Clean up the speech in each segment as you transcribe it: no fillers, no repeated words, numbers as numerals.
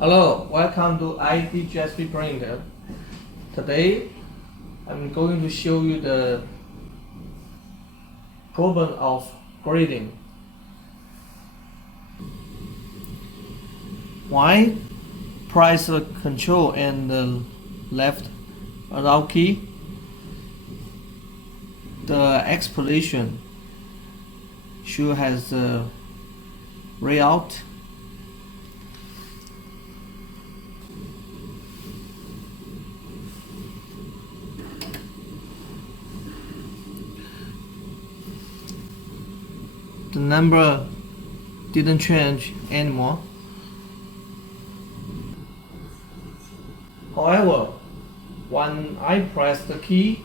Hello, welcome to iDGSP printer. Today I'm going to show you the problem of grating. Why press the Control and the left arrow key? The explanation should has the layout. The number didn't change anymore. However, when I press the key,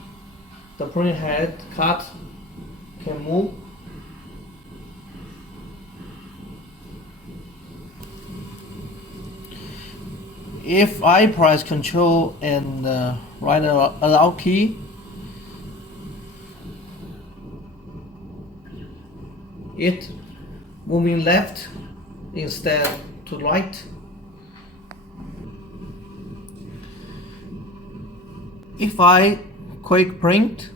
the print head cut can move. If I press Control and right arrow key, it moving left instead to right. If I quick print,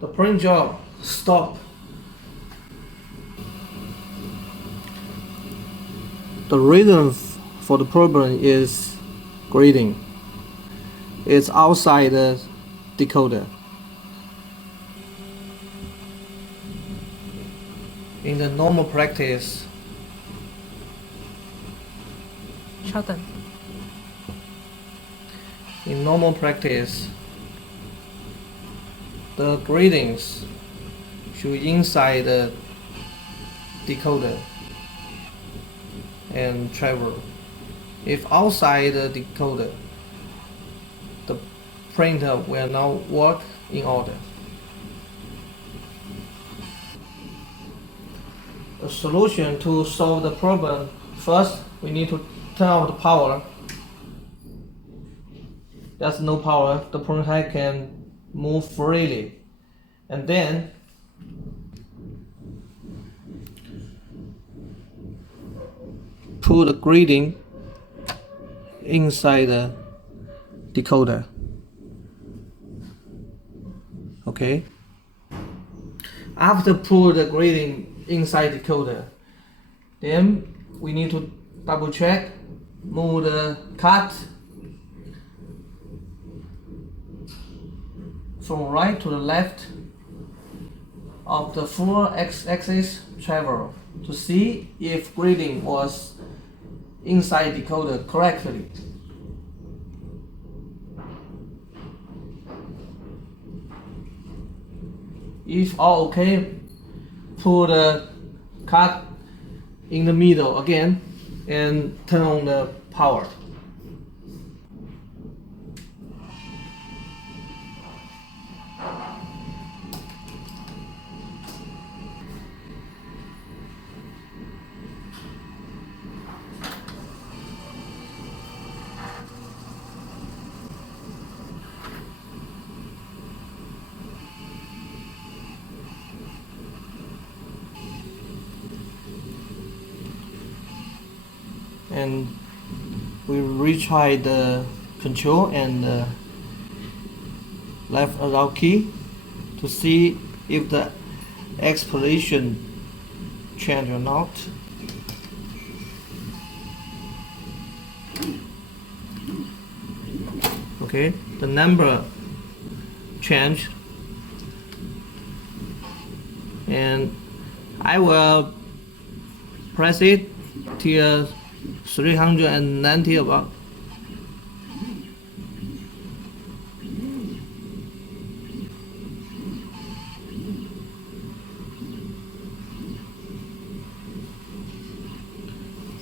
the print job stop. The reason for the problem is grating. It's outside the decoder. In the normal practice, in normal practice, the gratings should inside the decoder and travel. If outside the decoder, the printer will not work in order. A solution to solve the problem: first, we need to turn off the power. There's no power, the printer can move freely. And then put the grating inside the decoder. Okay. After put the grating inside decoder, then we need to double check, move the cut from right to the left of the full x-axis travel to see if grating was inside decoder correctly. If all okay, put the cut in the middle again and turn on the power. And we retry the Control and the left arrow key to see if the X position changed or not. Okay, the number changed, and I will press it till 390 about.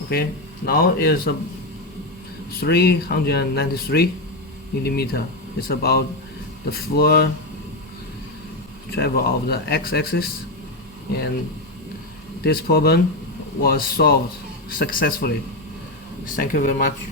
Okay, now is 393 millimeter. It's about the full travel of the x-axis, and this problem was solved successfully. Thank you very much.